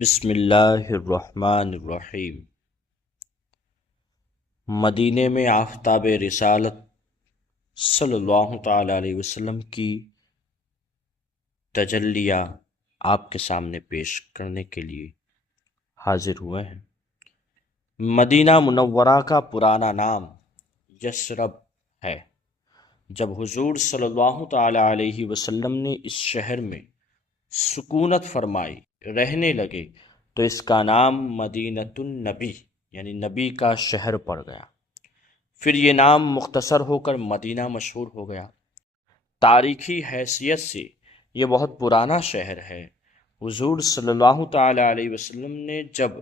بسم اللہ الرحمن الرحیم۔ مدینے میں آفتاب رسالت صلی اللہ تعالی علیہ وسلم کی تجلیہ آپ کے سامنے پیش کرنے کے لیے حاضر ہوئے ہیں۔ مدینہ منورہ کا پرانا نام یثرب ہے۔ جب حضور صلی اللہ تعالی علیہ وسلم نے اس شہر میں سکونت فرمائی، رہنے لگے، تو اس کا نام مدینۃ النبی یعنی نبی کا شہر پڑ گیا۔ پھر یہ نام مختصر ہو کر مدینہ مشہور ہو گیا۔ تاریخی حیثیت سے یہ بہت پرانا شہر ہے۔ حضور صلی اللہ تعالی علیہ وسلم نے جب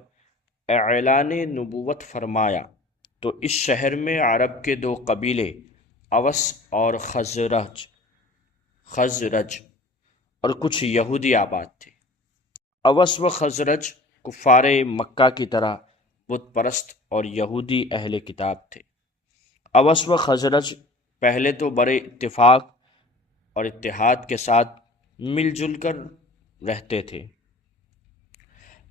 اعلان نبوت فرمایا تو اس شہر میں عرب کے دو قبیلے اوس اور خزرج اور کچھ یہودی آباد تھے۔ اوس و خزرج کفار مکہ کی طرح بت پرست اور یہودی اہل کتاب تھے۔ اوس و خزرج پہلے تو بڑے اتفاق اور اتحاد کے ساتھ مل جل کر رہتے تھے،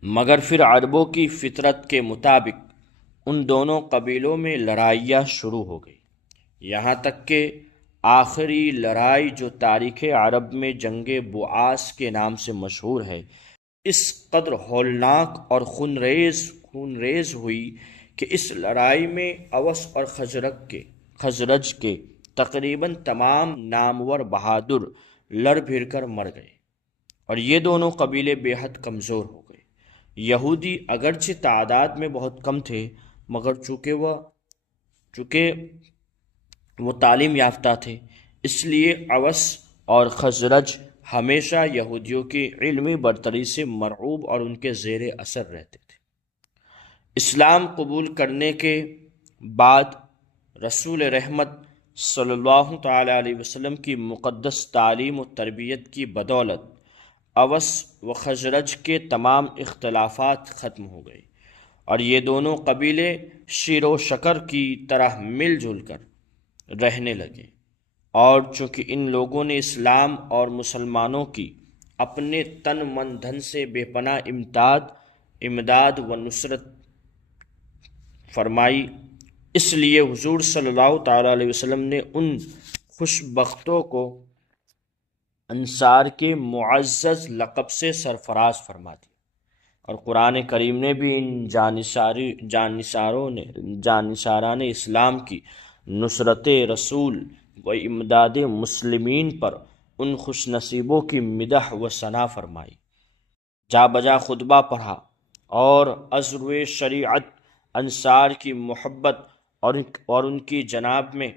مگر پھر عربوں کی فطرت کے مطابق ان دونوں قبیلوں میں لڑائیاں شروع ہو گئی، یہاں تک کہ آخری لڑائی جو تاریخ عرب میں جنگ بعاث کے نام سے مشہور ہے، اس قدر ہولناک اور خونریز ہوئی کہ اس لڑائی میں اوس اور خزرج کے تقریباً تمام نامور بہادر لڑ بھڑ کر مر گئے، اور یہ دونوں قبیلے بے حد کمزور ہو گئے۔ یہودی اگرچہ تعداد میں بہت کم تھے، مگر چونکہ وہ تعلیم یافتہ تھے، اس لیے اوس اور خزرج ہمیشہ یہودیوں کی علمی برتری سے مرعوب اور ان کے زیر اثر رہتے تھے۔ اسلام قبول کرنے کے بعد رسول رحمت صلی اللہ تعالی علیہ وسلم کی مقدس تعلیم و تربیت کی بدولت اوس و خزرج کے تمام اختلافات ختم ہو گئے، اور یہ دونوں قبیلے شیر و شکر کی طرح مل جل کر رہنے لگے۔ اور چونکہ ان لوگوں نے اسلام اور مسلمانوں کی اپنے تن من دھن سے بے پناہ امداد و نصرت فرمائی، اس لیے حضور صلی اللہ تعالی علیہ وسلم نے ان خوش بختوں کو انصار کے معزز لقب سے سرفراز فرما دیا، اور قرآن کریم نے بھی ان جانشاران اسلام کی نصرت رسول و امداد مسلمین پر ان خوش نصیبوں کی مدح و ثنا فرمائی، جا بجا خطبہ پڑھا، اور از روئے شریعت انصار کی محبت اور ان کی جناب میں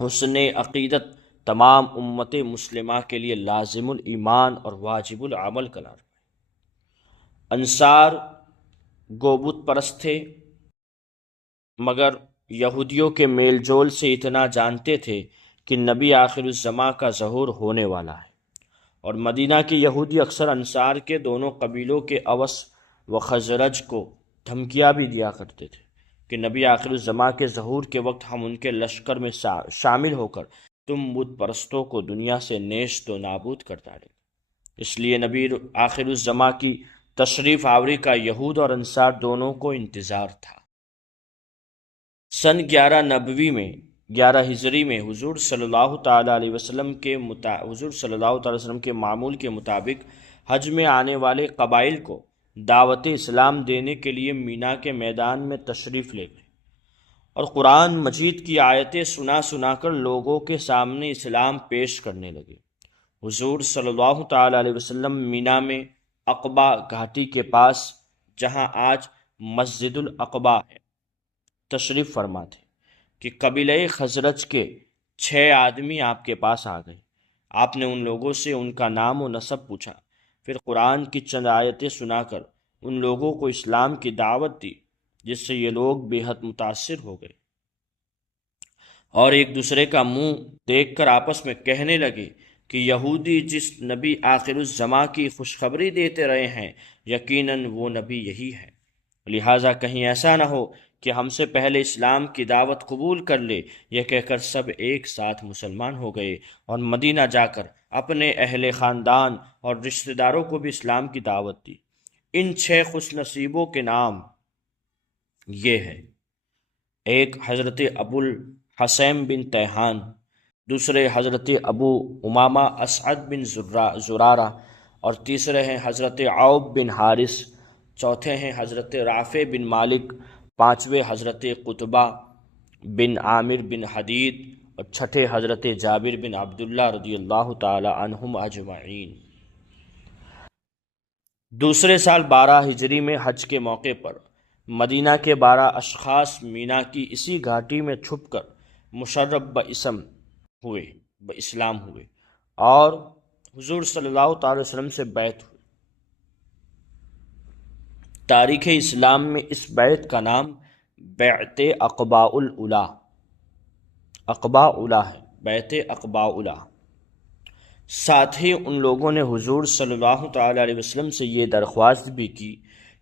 حسن عقیدت تمام امت مسلمہ کے لیے لازم الایمان اور واجب العمل قرار پائے۔ انصار گو بت پرست تھے، مگر یہودیوں کے میل جول سے اتنا جانتے تھے کہ نبی آخر الزماں کا ظہور ہونے والا ہے، اور مدینہ کے یہودی اکثر انصار کے دونوں قبیلوں کے اوس و خزرج کو دھمکیاں بھی دیا کرتے تھے کہ نبی آخر الزماں کے ظہور کے وقت ہم ان کے لشکر میں شامل ہو کر تم بت پرستوں کو دنیا سے نیست و نابود کر ڈالیں۔ اس لیے نبی آخر الزماں کی تشریف آوری کا یہود اور انصار دونوں کو انتظار تھا۔ سن 11 ہجری میں حضور صلی اللہ تعالی علیہ وسلم کے معمول کے مطابق حج میں آنے والے قبائل کو دعوت اسلام دینے کے لیے مینا کے میدان میں تشریف لے گئے، اور قرآن مجید کی آیتیں سنا کر لوگوں کے سامنے اسلام پیش کرنے لگے۔ حضور صلی اللہ تعالی علیہ وسلم مینا میں عقبہ گھاٹی کے پاس، جہاں آج مسجد العقبہ ہے، تشریف فرما تھے کہ قبیلہ خزرج کے 6 آدمی آپ کے پاس آ گئے۔ آپ نے ان لوگوں سے ان کا نام و نسب پوچھا، پھر قرآن کی چند آیتیں سنا کر ان لوگوں کو اسلام کی دعوت دی، جس سے یہ لوگ بے حد متاثر ہو گئے، اور ایک دوسرے کا منہ دیکھ کر آپس میں کہنے لگے کہ یہودی جس نبی آخر الزماں کی خوشخبری دیتے رہے ہیں، یقیناً وہ نبی یہی ہے، لہٰذا کہیں ایسا نہ ہو کہ ہم سے پہلے اسلام کی دعوت قبول کر لے۔ یہ کہہ کر سب ایک ساتھ مسلمان ہو گئے، اور مدینہ جا کر اپنے اہل خاندان اور رشتہ داروں کو بھی اسلام کی دعوت دی۔ ان 6 خوش نصیبوں کے نام یہ ہے: ایک حضرت ابو الحسین بن تیہان، دوسرے حضرت ابو امامہ اسعد بن زرارہ، اور تیسرے ہیں حضرت عوف بن حارث، چوتھے ہیں حضرت رافع بن مالک، پانچویں حضرت قطبہ بن عامر بن حدید، اور چھٹے حضرت جابر بن عبداللہ رضی اللہ تعالی عنہم اجمعین۔ دوسرے سال 12 ہجری میں حج کے موقع پر مدینہ کے 12 اشخاص مینا کی اسی گھاٹی میں چھپ کر مشرف اسلام ہوئے اور حضور صلی اللہ تعالی وسلم سے بیعت ہوئی۔ تاریخ اسلام میں اس بیعت کا نام بیعت عقباء الاولیٰ ہے، بیعت عقباء الاولیٰ۔ ساتھ ہی ان لوگوں نے حضور صلی اللہ تعالی علیہ وسلم سے یہ درخواست بھی کی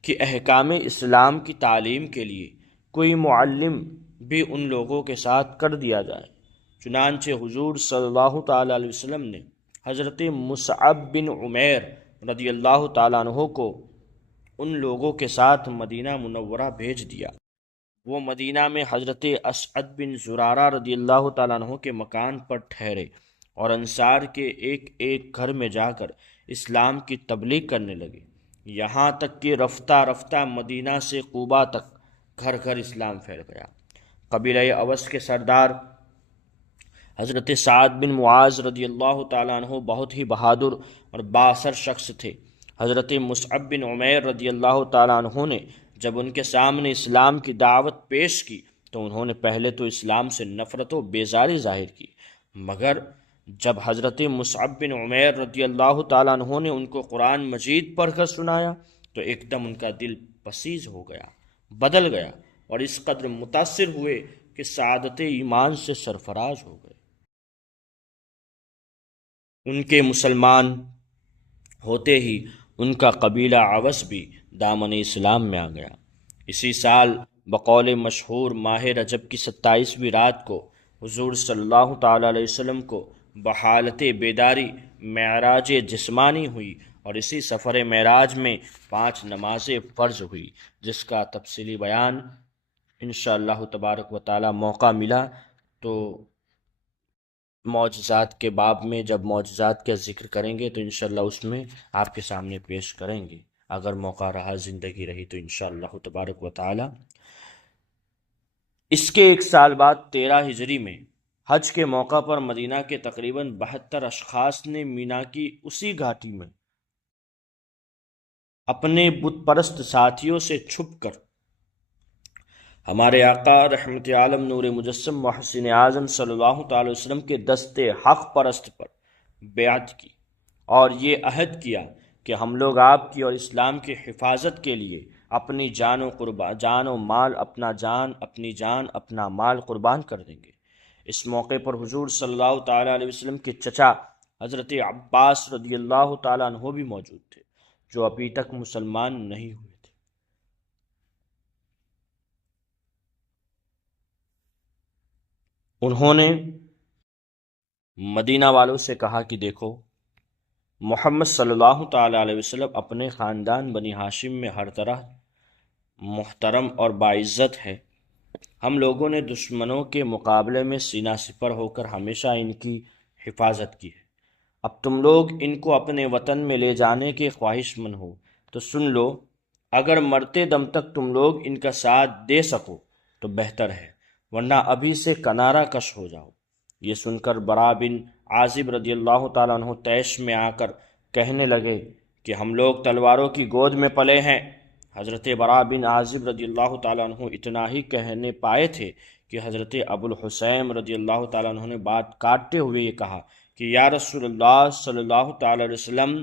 کہ احکام اسلام کی تعلیم کے لیے کوئی معلم بھی ان لوگوں کے ساتھ کر دیا جائے۔ چنانچہ حضور صلی اللہ تعالی علیہ وسلم نے حضرت مصعب بن عمیر رضی اللہ تعالیٰ عنہ کو ان لوگوں کے ساتھ مدینہ منورہ بھیج دیا۔ وہ مدینہ میں حضرت اسعد بن زرارہ رضی اللہ تعالیٰ عنہ کے مکان پر ٹھہرے اور انصار کے ایک ایک گھر میں جا کر اسلام کی تبلیغ کرنے لگے، یہاں تک کہ رفتہ رفتہ مدینہ سے قباء تک گھر گھر اسلام پھیل گیا۔ قبیلہ اوس کے سردار حضرت سعد بن معاذ رضی اللہ تعالیٰ عنہ بہت ہی بہادر اور بااثر شخص تھے۔ حضرت مصعب بن عمیر رضی اللہ تعالیٰ عنہ نے جب ان کے سامنے اسلام کی دعوت پیش کی تو انہوں نے پہلے تو اسلام سے نفرت و بیزاری ظاہر کی، مگر جب حضرت مصعب بن عمیر رضی اللہ تعالیٰ عنہ نے ان کو قرآن مجید پڑھ کر سنایا تو ایک دم ان کا دل پسیز ہو گیا، بدل گیا، اور اس قدر متاثر ہوئے کہ سعادت ایمان سے سرفراز ہو گئے۔ ان کے مسلمان ہوتے ہی ان کا قبیلہ اوس بھی دامن اسلام میں آ گیا۔ اسی سال بقول مشہور ماہ رجب کی 27ویں رات کو حضور صلی اللہ تعالی علیہ وسلم کو بحالت بیداری معراج جسمانی ہوئی، اور اسی سفر معراج میں 5 نمازیں فرض ہوئی، جس کا تفصیلی بیان انشاءاللہ تبارک و تعالی موقع ملا تو معجزات کے باب میں جب معجزات کا ذکر کریں گے تو انشاءاللہ اس میں آپ کے سامنے پیش کریں گے، اگر موقع رہا، زندگی رہی تو انشاءاللہ تبارک و تعالی۔ اس کے ایک سال بعد 13 ہجری میں حج کے موقع پر مدینہ کے تقریباً 72 اشخاص نے مینا کی اسی گھاٹی میں اپنے بت پرست ساتھیوں سے چھپ کر ہمارے آقا رحمت عالم نور مجسم محسن اعظم صلی اللہ تعالی وسلم کے دست حق پرست پر بیعت کی اور یہ عہد کیا کہ ہم لوگ آپ کی اور اسلام کی حفاظت کے لیے اپنی جان و مال، اپنی جان اپنا مال قربان کر دیں گے۔ اس موقع پر حضور صلی اللہ تعالی علیہ وسلم کے چچا حضرت عباس رضی اللہ تعالیٰ عنہ بھی موجود تھے، جو ابھی تک مسلمان نہیں ہوئے تھے۔ انہوں نے مدینہ والوں سے کہا کہ دیکھو، محمد صلی اللہ تعالی علیہ وسلم اپنے خاندان بنی ہاشم میں ہر طرح محترم اور باعزت ہے۔ ہم لوگوں نے دشمنوں کے مقابلے میں سینہ سپر ہو کر ہمیشہ ان کی حفاظت کی ہے۔ اب تم لوگ ان کو اپنے وطن میں لے جانے کے خواہش مند ہو تو سن لو، اگر مرتے دم تک تم لوگ ان کا ساتھ دے سکو تو بہتر ہے، ورنہ ابھی سے کنارہ کش ہو جاؤ۔ یہ سن کر برا بن عازب رضی اللہ تعالیٰ عنہ طیش میں آ کر کہنے لگے کہ ہم لوگ تلواروں کی گود میں پلے ہیں۔ حضرت برا بن عازب رضی اللہ تعالیٰ عنہ اتنا ہی کہنے پائے تھے کہ حضرت ابو الحسین رضی اللہ تعالیٰ عنہ نے بات کاٹتے ہوئے یہ کہا کہ یا رسول اللہ صلی اللہ تعالی علیہ وسلم،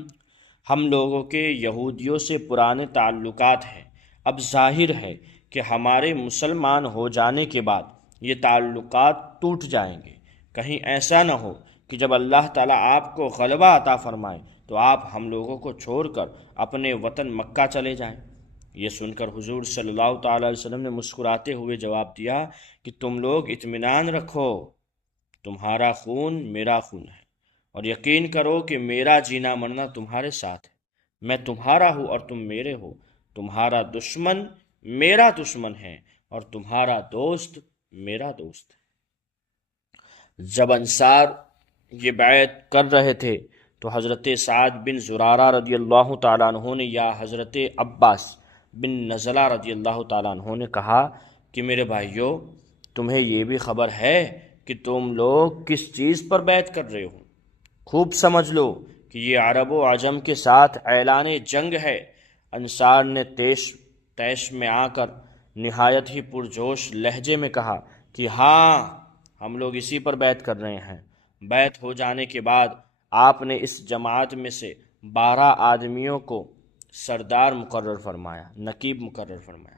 ہم لوگوں کے یہودیوں سے پرانے تعلقات ہیں، اب ظاہر ہے کہ ہمارے مسلمان ہو جانے کے بعد یہ تعلقات ٹوٹ جائیں گے۔ کہیں ایسا نہ ہو کہ جب اللہ تعالیٰ آپ کو غلبہ عطا فرمائے تو آپ ہم لوگوں کو چھوڑ کر اپنے وطن مکہ چلے جائیں۔ یہ سن کر حضور صلی اللہ تعالی علیہ وسلم نے مسکراتے ہوئے جواب دیا کہ تم لوگ اطمینان رکھو، تمہارا خون میرا خون ہے، اور یقین کرو کہ میرا جینا مرنا تمہارے ساتھ ہے۔ میں تمہارا ہوں اور تم میرے ہو، تمہارا دشمن میرا دشمن ہے اور تمہارا دوست میرا دوست ہے۔ جب انصار یہ بیعت کر رہے تھے تو حضرت سعد بن زرارہ رضی اللہ تعالیٰ عنہ نے یا حضرت عباس بن نزلہ رضی اللہ تعالیٰ عنہ نے کہا کہ میرے بھائیوں، تمہیں یہ بھی خبر ہے کہ تم لوگ کس چیز پر بیعت کر رہے ہو؟ خوب سمجھ لو کہ یہ عرب و عجم کے ساتھ اعلان جنگ ہے۔ انصار نے تیش میں آ کر نہایت ہی پرجوش لہجے میں کہا کہ ہاں، ہم لوگ اسی پر بیعت کر رہے ہیں۔ بیعت ہو جانے کے بعد آپ نے اس جماعت میں سے 12 آدمیوں کو سردار مقرر فرمایا، نقیب مقرر فرمایا۔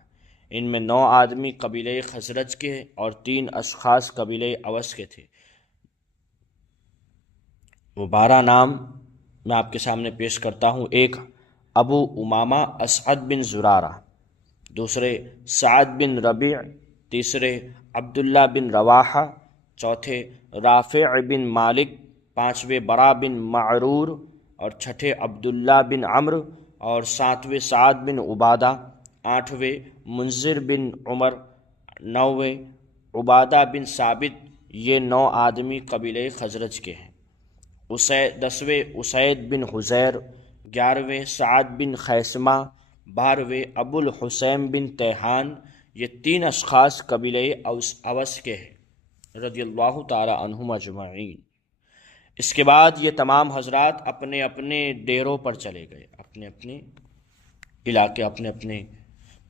ان میں 9 آدمی قبیلہ خزرج کے اور 3 اشخاص قبیلہ اوس کے تھے۔ وہ 12 نام میں آپ کے سامنے پیش کرتا ہوں۔ ایک ابو امامہ اسعد بن زرارہ، دوسرے سعد بن ربیع، تیسرے عبداللہ بن رواحہ، چوتھے رافع بن مالک، پانچویں برا بن معرور اور چھٹے عبداللہ بن عمرو اور ساتویں سعد بن عبادہ، آٹھویں منذر بن عمر، نویں عبادہ بن ثابت۔ یہ 9 آدمی قبیلہ خزرج کے ہیں۔ 10ویں اسید بن حزیر، 11ویں سعد بن خیثمہ، 12ویں ابو الحسین بن تیہان۔ یہ 3 اشخاص قبیلہ اوس کے ہیں رضی اللہ تعالی عنہم اجمعین۔ اس کے بعد یہ تمام حضرات اپنے اپنے ڈیروں پر چلے گئے، اپنے اپنے علاقے، اپنے اپنے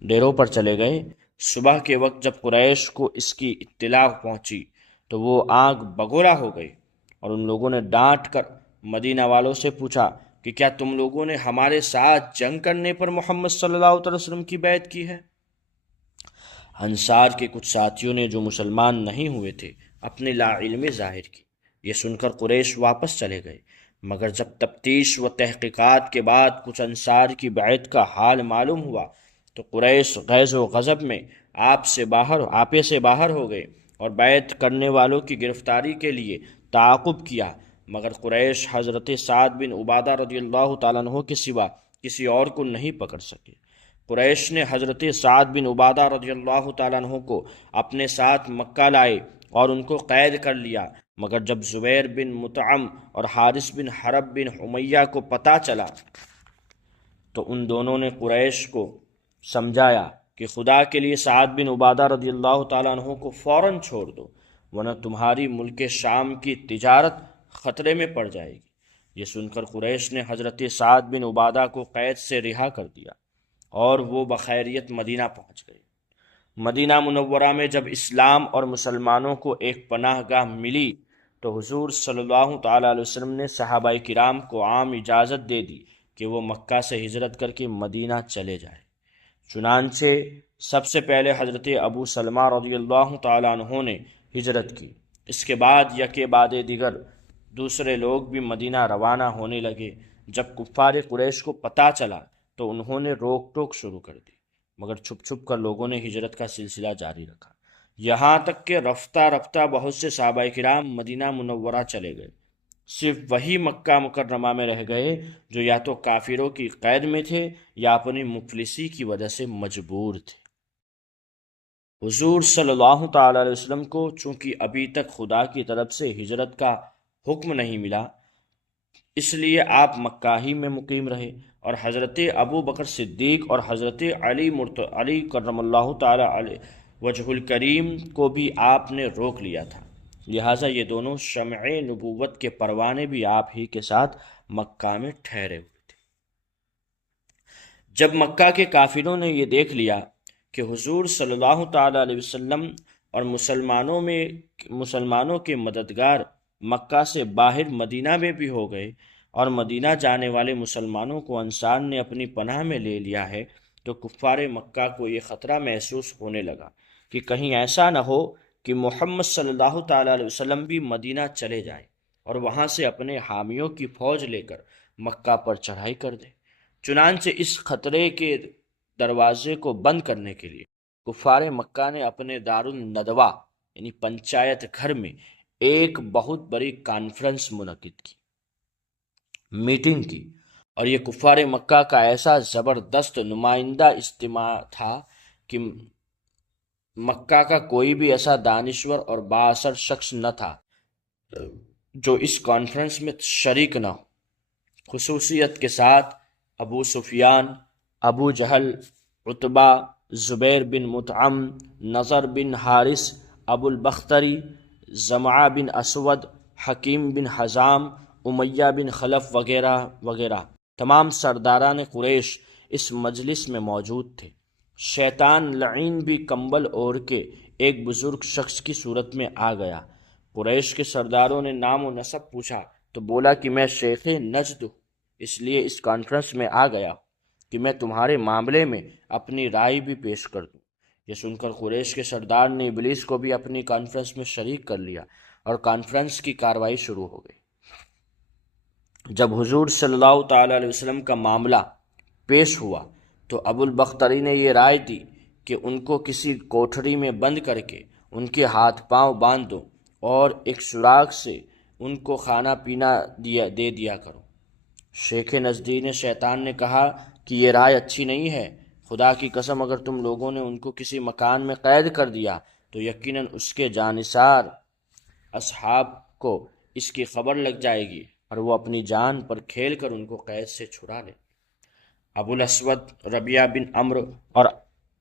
ڈیروں پر چلے گئے۔ صبح کے وقت جب قریش کو اس کی اطلاع پہنچی تو وہ آگ بگولا ہو گئی، اور ان لوگوں نے ڈانٹ کر مدینہ والوں سے پوچھا کہ کیا تم لوگوں نے ہمارے ساتھ جنگ کرنے پر محمد صلی اللہ علیہ وسلم کی بیعت کی ہے؟ انصار کے کچھ ساتھیوں نے جو مسلمان نہیں ہوئے تھے اپنی لا علمی ظاہر کی۔ یہ سن کر قریش واپس چلے گئے، مگر جب تفتیش و تحقیقات کے بعد کچھ انصار کی بیعت کا حال معلوم ہوا تو قریش غیظ و غضب میں آپے سے باہر ہو گئے اور بیعت کرنے والوں کی گرفتاری کے لیے تعاقب کیا، مگر قریش حضرت سعد بن عبادہ رضی اللہ تعالیٰ عنہ کے سوا کسی اور کو نہیں پکڑ سکے۔ قریش نے حضرت سعد بن عبادہ رضی اللہ تعالیٰ عنہ کو اپنے ساتھ مکہ لائے اور ان کو قید کر لیا، مگر جب زبیر بن مطعم اور حارث بن حرب بن حمیہ کو پتہ چلا تو ان دونوں نے قریش کو سمجھایا کہ خدا کے لیے سعد بن عبادہ رضی اللہ تعالیٰ عنہ کو فوراً چھوڑ دو، ورنہ تمہاری ملک شام کی تجارت خطرے میں پڑ جائے گی۔ یہ سن کر قریش نے حضرت سعد بن عبادہ کو قید سے رہا کر دیا اور وہ بخیریت مدینہ پہنچ گئے۔ مدینہ منورہ میں جب اسلام اور مسلمانوں کو ایک پناہ گاہ ملی تو حضور صلی اللہ تعالیٰ علیہ وسلم نے صحابہ کرام کو عام اجازت دے دی کہ وہ مکہ سے ہجرت کر کے مدینہ چلے جائیں۔ چنانچہ سب سے پہلے حضرت ابو سلمہ رضی اللہ تعالیٰ عنہ نے ہجرت کی۔ اس کے بعد یکے بعد دیگر دوسرے لوگ بھی مدینہ روانہ ہونے لگے۔ جب کفار قریش کو پتہ چلا تو انہوں نے روک ٹوک شروع کر دی، مگر چھپ چھپ کر لوگوں نے ہجرت کا سلسلہ جاری رکھا، یہاں تک کہ رفتہ رفتہ بہت سے صحابہ کرام مدینہ منورہ چلے گئے۔ صرف وہی مکہ مکرمہ میں رہ گئے جو یا تو کافروں کی قید میں تھے یا اپنی مفلسی کی وجہ سے مجبور تھے۔ حضور صلی اللہ تعالی علیہ وسلم کو چونکہ ابھی تک خدا کی طرف سے ہجرت کا حکم نہیں ملا، اس لیے آپ مکہ ہی میں مقیم رہے، اور حضرت ابو بکر صدیق اور حضرت علی کرم اللہ تعالی علیہ وجہ الکریم کو بھی آپ نے روک لیا تھا، لہٰذا یہ دونوں شمع نبوت کے پروانے بھی آپ ہی کے ساتھ مکہ میں ٹھہرے ہوئے تھے۔ جب مکہ کے کافروں نے یہ دیکھ لیا کہ حضور صلی اللہ تعالی علیہ وسلم اور مسلمانوں کے مددگار مکہ سے باہر مدینہ میں بھی ہو گئے اور مدینہ جانے والے مسلمانوں کو انصار نے اپنی پناہ میں لے لیا ہے، تو کفار مکہ کو یہ خطرہ محسوس ہونے لگا کہ کہیں ایسا نہ ہو کہ محمد صلی اللہ تعالی علیہ وسلم بھی مدینہ چلے جائیں اور وہاں سے اپنے حامیوں کی فوج لے کر مکہ پر چڑھائی کر دیں۔ چنانچہ اس خطرے کے دروازے کو بند کرنے کے لیے کفار مکہ نے اپنے دارالندوہ یعنی پنچایت گھر میں ایک بہت بڑی کانفرنس منعقد کی، میٹنگ کی، اور یہ کفار مکہ کا ایسا زبردست نمائندہ اجتماع تھا کہ مکہ کا کوئی بھی ایسا دانشور اور بااثر شخص نہ تھا جو اس کانفرنس میں شریک نہ ہو۔ خصوصیت کے ساتھ ابو سفیان، ابو جہل، عتبہ، زبیر بن مطعم، نضر بن حارث، ابو البختری، زمعہ بن اسود، حکیم بن حزام، امیہ بن خلف وغیرہ وغیرہ تمام سرداران قریش اس مجلس میں موجود تھے۔ شیطان لعین بھی کمبل اوڑھ کے ایک بزرگ شخص کی صورت میں آ گیا۔ قریش کے سرداروں نے نام و نسب پوچھا تو بولا کہ میں شیخ نجد ہوں، اس لیے اس کانفرنس میں آ گیا ہوں کہ میں تمہارے معاملے میں اپنی رائے بھی پیش کر دوں۔ یہ سن کر قریش کے سردار نے ابلیس کو بھی اپنی کانفرنس میں شریک کر لیا اور کانفرنس کی کاروائی شروع ہو گئی۔ جب حضور صلی اللہ تعالی علیہ وسلم کا معاملہ پیش ہوا تو ابو البختری نے یہ رائے دی کہ ان کو کسی کوٹھری میں بند کر کے ان کے ہاتھ پاؤں باندھ دو اور ایک سوراخ سے ان کو کھانا پینا دے دیا کرو۔ شیخ نزدی نے شیطان نے کہا کہ یہ رائے اچھی نہیں ہے، خدا کی قسم اگر تم لوگوں نے ان کو کسی مکان میں قید کر دیا تو یقیناً اس کے جانثار اصحاب کو اس کی خبر لگ جائے گی اور وہ اپنی جان پر کھیل کر ان کو قید سے چھڑا لے۔ ابو الاسود، ربیعہ بن عمرو اور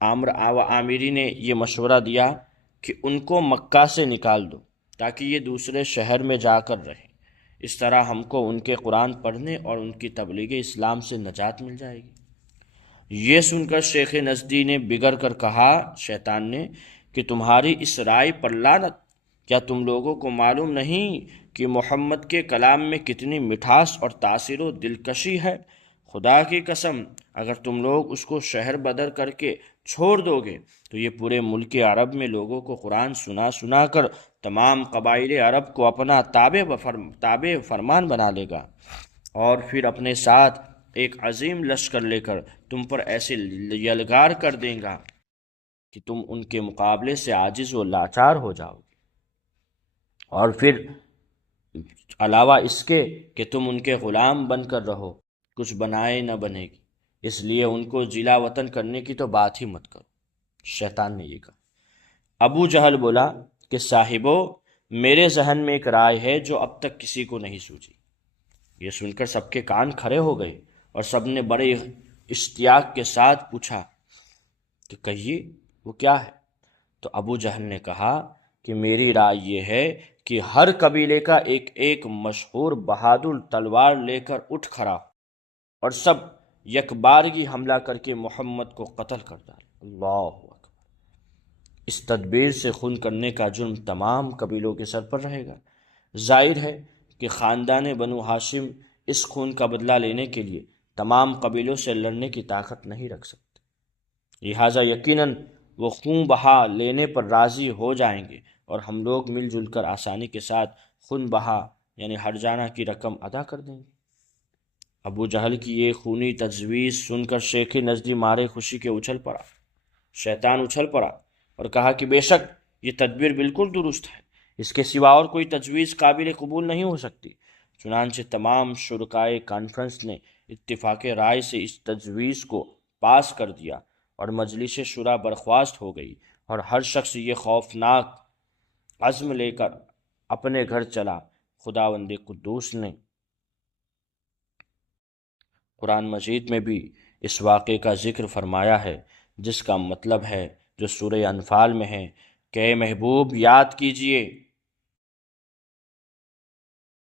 عامری نے یہ مشورہ دیا کہ ان کو مکہ سے نکال دو تاکہ یہ دوسرے شہر میں جا کر رہیں، اس طرح ہم کو ان کے قرآن پڑھنے اور ان کی تبلیغ اسلام سے نجات مل جائے گی۔ یہ سن کر شیخ نزدی نے بگڑ کر کہا شیطان نے کہ تمہاری اس رائے پر لعنت، کیا تم لوگوں کو معلوم نہیں کہ محمد کے کلام میں کتنی مٹھاس اور تاثیر و دلکشی ہے؟ خدا کی قسم اگر تم لوگ اس کو شہر بدر کر کے چھوڑ دو گے تو یہ پورے ملک عرب میں لوگوں کو قرآن سنا کر تمام قبائل عرب کو اپنا تابع فرمان بنا لے گا، اور پھر اپنے ساتھ ایک عظیم لشکر لے کر تم پر ایسے یلغار کر دے گا کہ تم ان کے مقابلے سے عاجز و لاچار ہو جاؤ گے، اور پھر علاوہ اس کے کہ تم ان کے غلام بن کر رہو، کچھ بنائے نہ بنے گی، اس لیے ان کو جلا وطن کرنے کی تو بات ہی مت کرو۔ شیطان نے یہ کہا۔ ابو جہل بولا کہ صاحبو، میرے ذہن میں ایک رائے ہے جو اب تک کسی کو نہیں سوچی۔ یہ سن کر سب کے کان کھڑے ہو گئے اور سب نے بڑے اشتیاق کے ساتھ پوچھا کہ کہیے وہ کیا ہے؟ تو ابو جہل نے کہا کہ میری رائے یہ ہے کہ ہر قبیلے کا ایک ایک مشہور بہادر تلوار لے کر اٹھ کھڑا ہو اور سب یکبارگی حملہ کر کے محمد کو قتل کر ڈالے۔ اللہ اکبر۔ اس تدبیر سے خون کرنے کا جرم تمام قبیلوں کے سر پر رہے گا۔ ظاہر ہے کہ خاندان بنو ہاشم اس خون کا بدلہ لینے کے لیے تمام قبیلوں سے لڑنے کی طاقت نہیں رکھ سکتے، لہٰذا یقیناً وہ خون بہا لینے پر راضی ہو جائیں گے اور ہم لوگ مل جل کر آسانی کے ساتھ خون بہا یعنی ہرجانہ کی رقم ادا کر دیں گے۔ ابو جہل کی یہ خونی تجویز سن کر شیخ نزدی مارے خوشی کے اچھل پڑا۔ شیطان اچھل پڑا اور کہا کہ بے شک یہ تدبیر بالکل درست ہے، اس کے سوا اور کوئی تجویز قابل قبول نہیں ہو سکتی۔ چنانچہ تمام شرکائے کانفرنس نے اتفاق رائے سے اس تجویز کو پاس کر دیا اور مجلس شورا برخاست ہو گئی، اور ہر شخص یہ خوفناک عزم لے کر اپنے گھر چلا۔ خداوند قدوس نے قرآن مجید میں بھی اس واقعے کا ذکر فرمایا ہے، جس کا مطلب ہے جو سورہ انفال میں ہے کہ اے محبوب یاد کیجئے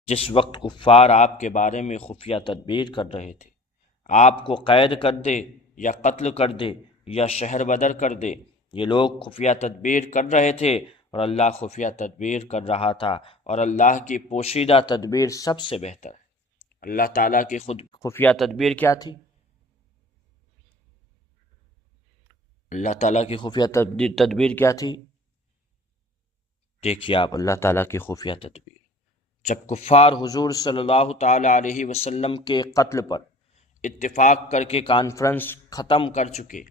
جس وقت کفار آپ کے بارے میں خفیہ تدبیر کر رہے تھے، آپ کو قید کر دے یا قتل کر دے یا شہر بدر کر دے۔ یہ لوگ خفیہ تدبیر کر رہے تھے اور اللہ خفیہ تدبیر کر رہا تھا، اور اللہ کی پوشیدہ تدبیر سب سے بہتر ہے۔ اللہ تعالیٰ کی خود خفیہ تدبیر کیا تھی؟ اللہ تعالیٰ کی خفیہ تدبیر کیا تھی؟ دیکھیے آپ اللہ تعالیٰ کی خفیہ تدبیر۔ جب کفار حضور صلی اللہ تعالی علیہ وسلم کے قتل پر اتفاق کر کے کانفرنس ختم کر چکے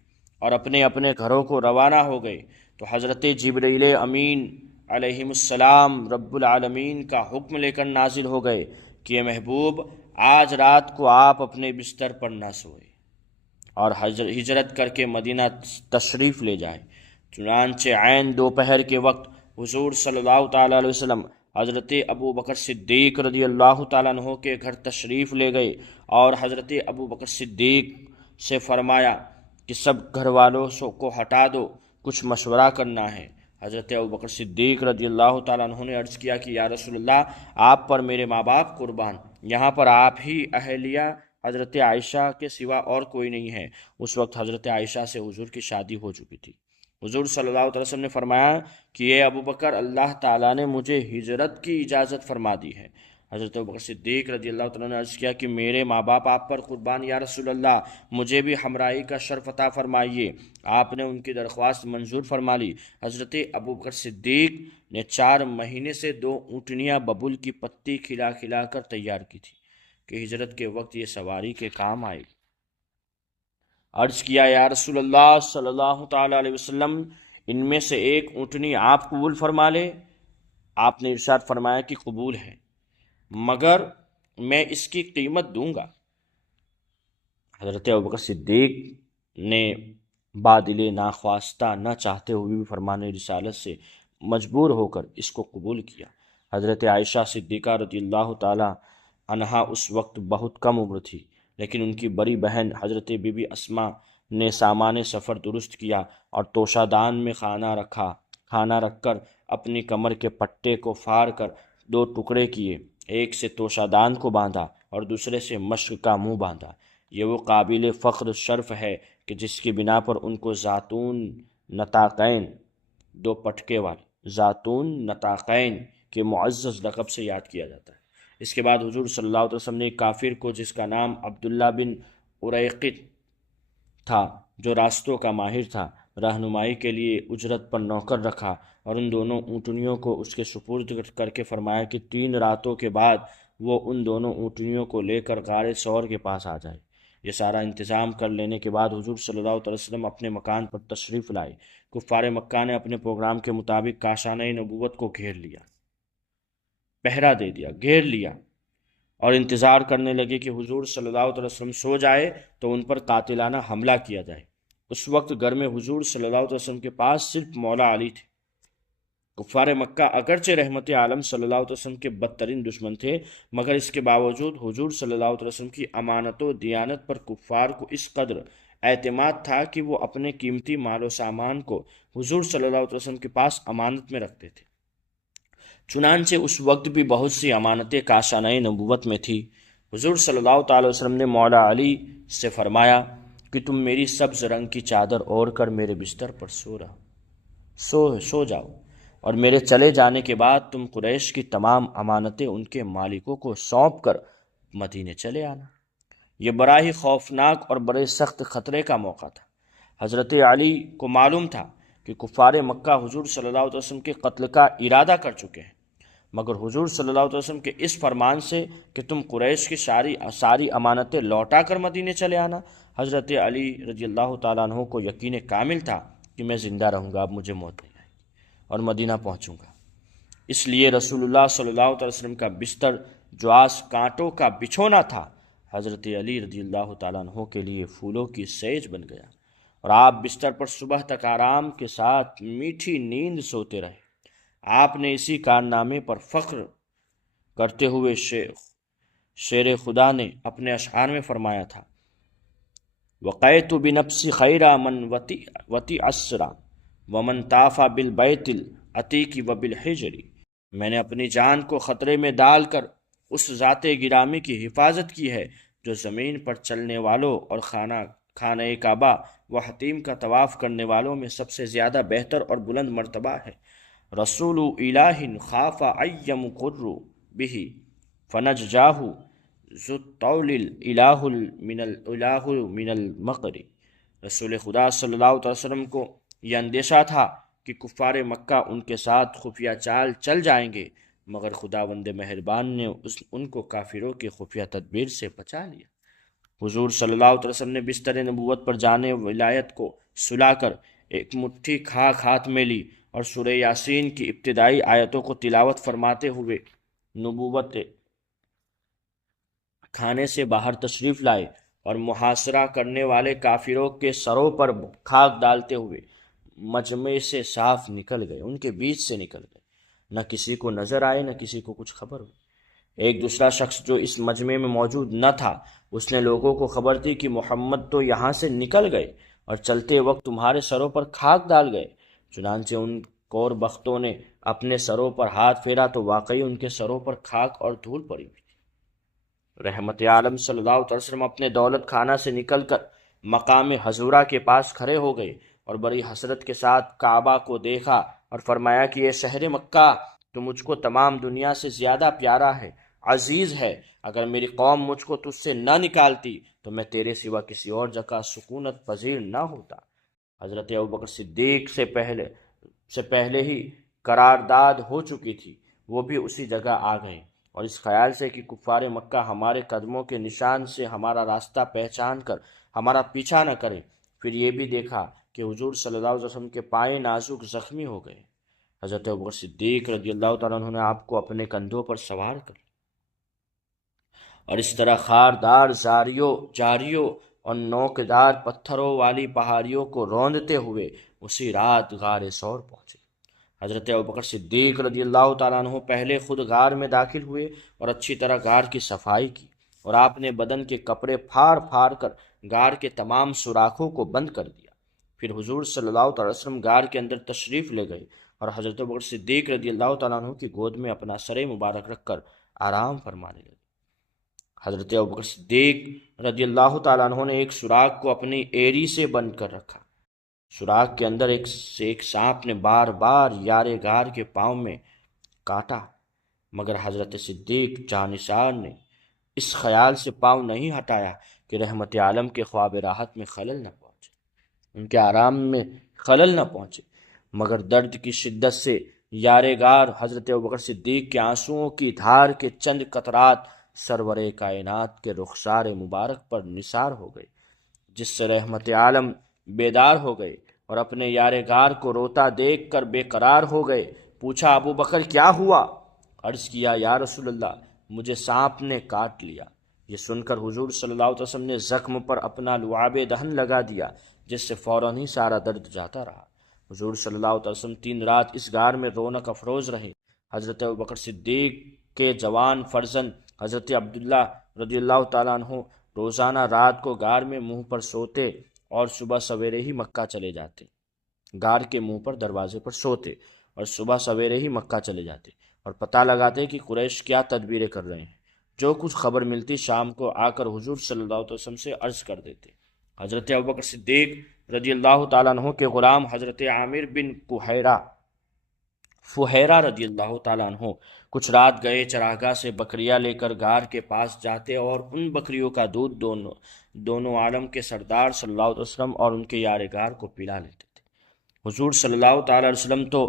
اور اپنے اپنے گھروں کو روانہ ہو گئے تو حضرت جبرائیل امین علیہ السلام رب العالمین کا حکم لے کر نازل ہو گئے کہ اے محبوب آج رات کو آپ اپنے بستر پر نہ سوئے اور ہجرت کر کے مدینہ تشریف لے جائے۔ چنانچہ عین دوپہر کے وقت حضور صلی اللہ تعالیٰ علیہ وسلم حضرت ابو بکر صدیق رضی اللہ تعالیٰ عنہ کے گھر تشریف لے گئے اور حضرت ابو بکر صدیق سے فرمایا کہ سب گھر والوں کو ہٹا دو، کچھ مشورہ کرنا ہے۔ حضرت ابو بکر صدیق رضی اللہ تعالیٰ عنہ نے عرض کیا کہ یا رسول اللہ، آپ پر میرے ماں باپ قربان، یہاں پر آپ ہی اہلیہ حضرت عائشہ کے سوا اور کوئی نہیں ہے۔ اس وقت حضرت عائشہ سے حضور کی شادی ہو چکی تھی۔ حضور صلی اللہ علیہ وسلم نے فرمایا کہ اے ابو بکر، اللہ تعالیٰ نے مجھے ہجرت کی اجازت فرما دی ہے۔ حضرت ابو بکر صدیق رضی اللہ تعالیٰ نے عرض کیا کہ میرے ماں باپ آپ پر قربان یا رسول اللہ، مجھے بھی ہمراہی کا شرف عطا فرمائیے۔ آپ نے ان کی درخواست منظور فرما لی۔ حضرت ابو بکر صدیق نے 4 مہینے سے 2 اونٹنیاں ببول کی پتی کھلا کھلا کر تیار کی تھی کہ ہجرت کے وقت یہ سواری کے کام آئے گی۔ عرض کیا یا رسول اللہ صلی اللہ تعالیٰ علیہ وسلم، ان میں سے ایک اونٹنی آپ قبول فرما لے۔ آپ نے ارشاد فرمایا کہ قبول ہے، مگر میں اس کی قیمت دوں گا۔ حضرت ابوبکر صدیق نے بادل ناخواستہ نہ چاہتے ہوئے بھی فرمان رسالت سے مجبور ہو کر اس کو قبول کیا۔ حضرت عائشہ صدیقہ رضی اللہ تعالی عنہا اس وقت بہت کم عمر تھی، لیکن ان کی بڑی بہن حضرت بی بی اسما نے سامان سفر درست کیا اور توشہ دان میں کھانا رکھ کر اپنی کمر کے پٹے کو پھاڑ کر 2 ٹکڑے کیے، ایک سے توشہ دان کو باندھا اور دوسرے سے مشک کا منہ باندھا۔ یہ وہ قابل فخر شرف ہے کہ جس کی بنا پر ان کو ذاتون نطاقین، 2 پٹکے والے ذاتون نطاقین کے معزز لقب سے یاد کیا جاتا ہے۔ اس کے بعد حضور صلی اللہ علیہ وسلم نے ایک کافر کو جس کا نام عبداللہ بن اریقط تھا، جو راستوں کا ماہر تھا، رہنمائی کے لیے اجرت پر نوکر رکھا اور ان دونوں اونٹنیوں کو اس کے سپرد کر کے فرمایا کہ 3 راتوں کے بعد وہ ان دونوں اونٹنیوں کو لے کر غار ثور کے پاس آ جائے۔ یہ سارا انتظام کر لینے کے بعد حضور صلی اللہ علیہ وسلم اپنے مکان پر تشریف لائے۔ کفار مکہ نے اپنے پروگرام کے مطابق کاشانہ نبوت کو گھیر لیا، پہرا دے دیا، گھیر لیا اور انتظار کرنے لگے کہ حضور صلی اللہ علیہ وسلم سو جائے تو ان پر قاتلانہ حملہ کیا جائے۔ اس وقت گھر میں حضور صلی اللہ علیہ وسلم کے پاس صرف مولا علی تھے۔ کفار مکہ اگرچہ رحمت عالم صلی اللہ علیہ وسلم کے بدترین دشمن تھے، مگر اس کے باوجود حضور صلی اللہ علیہ وسلم کی امانت و دیانت پر کفار کو اس قدر اعتماد تھا کہ وہ اپنے قیمتی مال و سامان کو حضور صلی اللہ علیہ وسلم کے پاس امانت میں رکھتے تھے۔ چنانچہ اس وقت بھی بہت سی امانتیں کاشانہ نبوت میں تھی۔ حضور صلی اللہ تعالی وسلم نے مولا علی سے فرمایا کہ تم میری سبز رنگ کی چادر اوڑھ کر میرے بستر پر سو جاؤ، اور میرے چلے جانے کے بعد تم قریش کی تمام امانتیں ان کے مالکوں کو سونپ کر مدینے چلے آنا۔ یہ بڑا ہی خوفناک اور بڑے سخت خطرے کا موقع تھا۔ حضرت علی کو معلوم تھا کہ کفار مکہ حضور صلی اللہ علیہ وسلم کے قتل کا ارادہ کر چکے ہیں، مگر حضور صلی اللہ علیہ وسلم کے اس فرمان سے کہ تم قریش کی ساری امانتیں لوٹا کر مدینے چلے آنا، حضرت علی رضی اللہ تعالیٰ عنہ کو یقین کامل تھا کہ میں زندہ رہوں گا، اب مجھے موت نہیں آئے گی اور مدینہ پہنچوں گا۔ اس لیے رسول اللہ صلی اللہ علیہ وسلم کا بستر جو آج کانٹوں کا بچھونا تھا، حضرت علی رضی اللہ تعالیٰ عنہ کے لیے پھولوں کی سیج بن گیا، اور آپ بستر پر صبح تک آرام کے ساتھ میٹھی نیند سوتے رہے۔ آپ نے اسی کارنامے پر فخر کرتے ہوئے شیر خدا نے اپنے اشعار میں فرمایا تھا، وقیت بنفسی خیرا من وتی اسرا ومن طافا بالبیت العتیق وبالحجر، میں نے اپنی جان کو خطرے میں ڈال کر اس ذات گرامی کی حفاظت کی ہے جو زمین پر چلنے والوں اور خانہ کعبہ و حتیم کا طواف کرنے والوں میں سب سے زیادہ بہتر اور بلند مرتبہ ہے۔ رسول الہ خاف ایم قر بہ فنجاہ ذو الطول الہ من المقر، رسول خدا صلی اللہ علیہ وسلم کو یہ اندیشہ تھا کہ کفار مکہ ان کے ساتھ خفیہ چال چل جائیں گے، مگر خداوند مہربان نے ان کو کافروں کی خفیہ تدبیر سے بچا لیا۔ حضور صلی اللہ علیہ وسلم نے بستر نبوت پر جانے ولایت کو سلا کر ایک مٹھی خاک ہاتھ میں لی اور سورہ یاسین کی ابتدائی آیتوں کو تلاوت فرماتے ہوئے نبوت کھانے سے باہر تشریف لائے اور محاصرہ کرنے والے کافروں کے سروں پر خاک ڈالتے ہوئے مجمع سے صاف نکل گئے، ان کے بیچ سے نکل گئے، نہ کسی کو نظر آئے نہ کسی کو کچھ خبر ہوئی۔ ایک دوسرا شخص جو اس مجمع میں موجود نہ تھا، اس نے لوگوں کو خبر دی کہ محمد تو یہاں سے نکل گئے اور چلتے وقت تمہارے سروں پر خاک ڈال گئے۔ چنانچہ ان کور بختوں نے اپنے سروں پر ہاتھ پھیرا تو واقعی ان کے سروں پر خاک اور دھول پڑی ہوئی تھی۔ رحمت عالم صلی اللہ علیہ وسلم اپنے دولت خانہ سے نکل کر مقام حضورہ کے پاس کھڑے ہو گئے اور بڑی حسرت کے ساتھ کعبہ کو دیکھا اور فرمایا کہ اے شہر مکہ، تو مجھ کو تمام دنیا سے زیادہ پیارا ہے، عزیز ہے۔ اگر میری قوم مجھ کو تجھ سے نہ نکالتی تو میں تیرے سوا کسی اور جگہ سکونت پذیر نہ ہوتا۔ حضرت ابوبکر صدیق سے پہلے ہی قرارداد ہو چکی تھی، وہ بھی اسی جگہ آ گئے، اور اس خیال سے کہ کفار مکہ ہمارے قدموں کے نشان سے ہمارا راستہ پہچان کر ہمارا پیچھا نہ کریں۔ پھر یہ بھی دیکھا کہ حضور صلی اللہ علیہ وسلم کے پائے نازک زخمی ہو گئے۔ حضرت ابوبکر صدیق رضی اللہ تعالیٰ عنہ نے آپ کو اپنے کندھوں پر سوار کر اور اس طرح خاردار جاریوں اور نوکدار پتھروں والی پہاڑیوں کو روندتے ہوئے اسی رات غار ثور پہنچے۔ حضرت ابوبکر صدیق رضی اللہ تعالیٰ عنہ پہلے خود غار میں داخل ہوئے اور اچھی طرح غار کی صفائی کی، اور آپ نے بدن کے کپڑے پھاڑ پھاڑ کر غار کے تمام سوراخوں کو بند کر دیا۔ پھر حضور صلی اللہ علیہ وسلم غار کے اندر تشریف لے گئے اور حضرت ابوبکر صدیق رضی اللہ تعالیٰ عنہ کی گود میں اپنا سر مبارک رکھ کر آرام فرمانے لگے۔ حضرت ابوبکر صدیق رضی اللہ تعالیٰ عنہ نے ایک سوراخ کو اپنی ایڑی سے بند کر رکھا۔ سوراخ کے اندر ایک سانپ نے بار بار یار غار کے پاؤں میں کاٹا، مگر حضرت صدیق جانثار نے اس خیال سے پاؤں نہیں ہٹایا کہ رحمت عالم کے خواب راحت میں خلل نہ پہنچے، ان کے آرام میں خلل نہ پہنچے، مگر درد کی شدت سے یار غار حضرت ابوبکر صدیق کے آنسوؤں کی دھار کے چند قطرات سرور کائنات کے رخسار مبارک پر نثار ہو گئے، جس سے رحمت عالم بیدار ہو گئے اور اپنے یار غار کو روتا دیکھ کر بے قرار ہو گئے۔ پوچھا، ابو بکر کیا ہوا؟ عرض کیا، یا رسول اللہ، مجھے سانپ نے کاٹ لیا۔ یہ سن کر حضور صلی اللہ علیہ وسلم نے زخم پر اپنا لعاب دہن لگا دیا، جس سے فوراً ہی سارا درد جاتا رہا۔ حضور صلی اللہ علیہ وسلم 3 رات اس غار میں رونق افروز رہے۔ حضرت ابوبکر صدیق کے جوان فرزند حضرت عبداللہ رضی اللہ تعالیٰ عنہ روزانہ رات کو غار میں منہ پر سوتے اور صبح سویرے ہی مکہ چلے جاتے۔ غار کے منہ پر دروازے پر سوتے اور صبح سویرے ہی مکہ چلے جاتے اور پتہ لگاتے کہ قریش کیا تدبیریں کر رہے ہیں۔ جو کچھ خبر ملتی شام کو آ کر حضور صلی اللہ علیہ وسلم سے عرض کر دیتے۔ حضرت ابوبکر صدیق رضی اللہ تعالیٰ عنہ کے غلام حضرت عامر بن فہیرہ رضی اللہ تعالیٰ عنہ کچھ رات گئے چراگاہ سے بکریاں لے کر غار کے پاس جاتے اور ان بکریوں کا دودھ دونوں عالم کے سردار صلی اللہ علیہ وسلم اور ان کے یار غار کو پلا لیتے تھے۔ حضور صلی اللہ تعالیٰ علیہ وسلم تو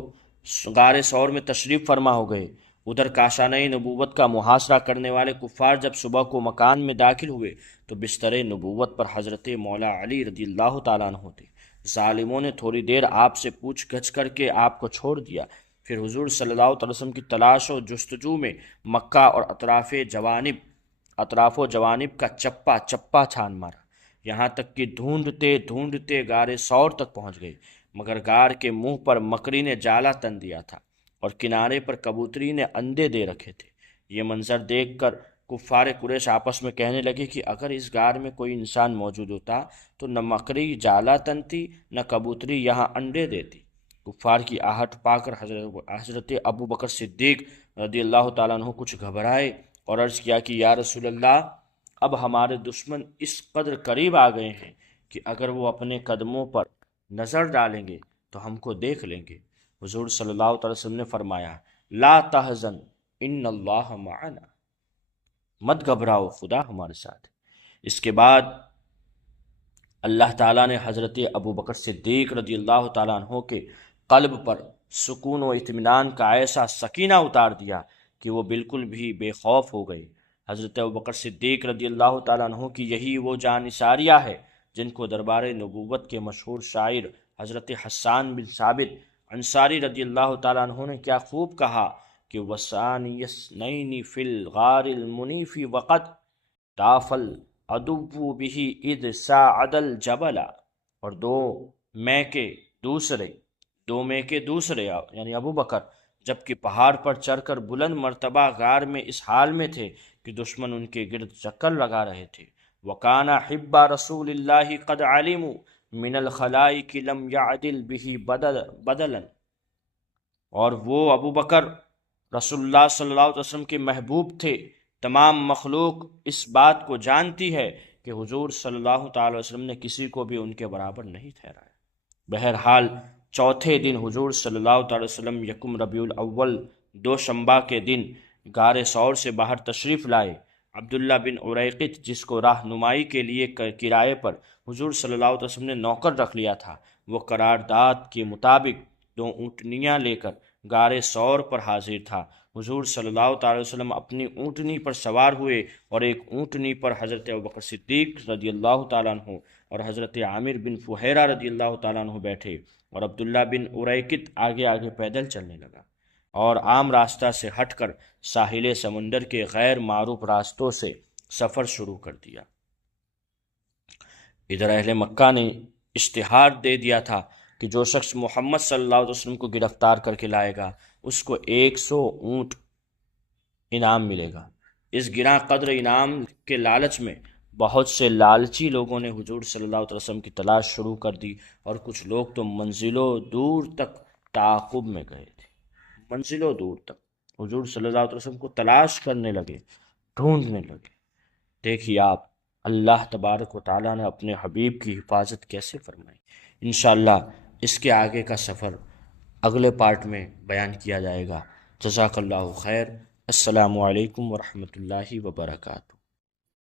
غار ثور میں تشریف فرما ہو گئے۔ ادھر کاشانہ نبوت کا محاصرہ کرنے والے کفار جب صبح کو مکان میں داخل ہوئے تو بستر نبوت پر حضرت مولا علی رضی اللہ تعالیٰ عنہ تھے۔ ظالموں نے تھوڑی دیر آپ سے پوچھ گچھ کر کے آپ کو چھوڑ دیا، پھر حضور صلی اللہ علیہ وسلم کی تلاش و جستجو میں مکہ اور اطراف و جوانب کا چپا چھان مارا، یہاں تک کہ ڈھونڈتے غار ثور تک پہنچ گئے، مگر غار کے منہ پر مکری نے جالا تن دیا تھا اور کنارے پر کبوتری نے انڈے دے رکھے تھے۔ یہ منظر دیکھ کر کفار قریش آپس میں کہنے لگے کہ اگر اس غار میں کوئی انسان موجود ہوتا تو نہ مکری جالا تنتی نہ کبوتری یہاں انڈے دیتی۔ کفار کی آہٹ پا کر حضرت ابو بکر صدیق رضی اللہ تعالیٰ عنہ کچھ گھبرائے اور عرض کیا کہ یا رسول اللہ، اب ہمارے دشمن اس قدر قریب آ گئے ہیں کہ اگر وہ اپنے قدموں پر نظر ڈالیں گے تو ہم کو دیکھ لیں گے۔ حضور صلی اللہ علیہ وسلم نے فرمایا، لا تحزن ان اللہ معنا، مت گھبراؤ، خدا ہمارے ساتھ۔ اس کے بعد اللہ تعالیٰ نے حضرت ابو بکر صدیق رضی اللہ تعالیٰ عنہ کے قلب پر سکون و اطمینان کا ایسا سکینہ اتار دیا کہ وہ بالکل بھی بے خوف ہو گئے۔ حضرت ابوبکر صدیق رضی اللہ تعالیٰ عنہ کی یہی وہ جانثاریہ ہے جن کو دربار نبوت کے مشہور شاعر حضرت حسان بن ثابت انصاری رضی اللہ تعالیٰ عنہ نے کیا خوب کہا کہ وَثَانِيَ اثْنَيْنِ فِي الْغَارِ الْمُنِيفِ وَقَدْ دافل ادو بھی اذ ساعد الجبل، اور دو میں کے دوسرے یعنی ابو بکر جبکہ پہاڑ پر چڑھ کر بلند مرتبہ غار میں اس حال میں تھے کہ دشمن ان کے گرد چکر لگا رہے تھے۔ وَكَانَ حِبَّ رَسُولِ اللَّهِ قَدْ عَلِمُوا مِنَ الْخَلَائِقِ لَمْ يَعْدِلْ بِهِ بَدَلًا، اور وہ ابو بکر رسول اللہ صلی اللہ علیہ وسلم کے محبوب تھے۔ تمام مخلوق اس بات کو جانتی ہے کہ حضور صلی اللہ تعالی وسلم نے کسی کو بھی ان کے برابر نہیں ٹھہرایا۔ بہرحال چوتھے دن حضور صلی اللہ تعالی وسلم یکم ربیع الاول دوشنبہ کے دن غار ثور سے باہر تشریف لائے۔ عبداللہ بن اریقط جس کو رہنمائی کے لیے کرائے پر حضور صلی اللہ علیہ وسلم نے نوکر رکھ لیا تھا، وہ قرارداد کے مطابق 2 اونٹنیاں لے کر غار ثور پر حاضر تھا۔ حضور صلی اللہ تعالی وسلم اپنی اونٹنی پر سوار ہوئے اور ایک اونٹنی پر حضرت ابوبکر صدیق رضی اللہ تعالیٰ عنہ اور حضرت عامر بن فہیرہ رضی اللہ تعالیٰ عنہ بیٹھے، اور عبداللہ بن اریقط آگے آگے پیدل چلنے لگا اور عام راستہ سے ہٹ کر ساحل سمندر کے غیر معروف راستوں سے سفر شروع کر دیا۔ ادھر اہل مکہ نے اشتہار دے دیا تھا کہ جو شخص محمد صلی اللہ علیہ وسلم کو گرفتار کر کے لائے گا اس کو 100 اونٹ انعام ملے گا۔ اس گراں قدر انعام کے لالچ میں بہت سے لالچی لوگوں نے حضور صلی اللہ علیہ وسلم کی تلاش شروع کر دی، اور کچھ لوگ تو منزلوں دور تک تعاقب میں گئے تھے، منزلوں دور تک حضور صلی اللہ علیہ وسلم کو تلاش کرنے لگے، ڈھونڈنے لگے۔ دیکھیے آپ اللہ تبارک و تعالیٰ نے اپنے حبیب کی حفاظت کیسے فرمائی۔ انشاءاللہ اس کے آگے کا سفر اگلے پارٹ میں بیان کیا جائے گا۔ جزاک اللہ خیر۔ السلام علیکم ورحمۃ اللہ وبرکاتہ۔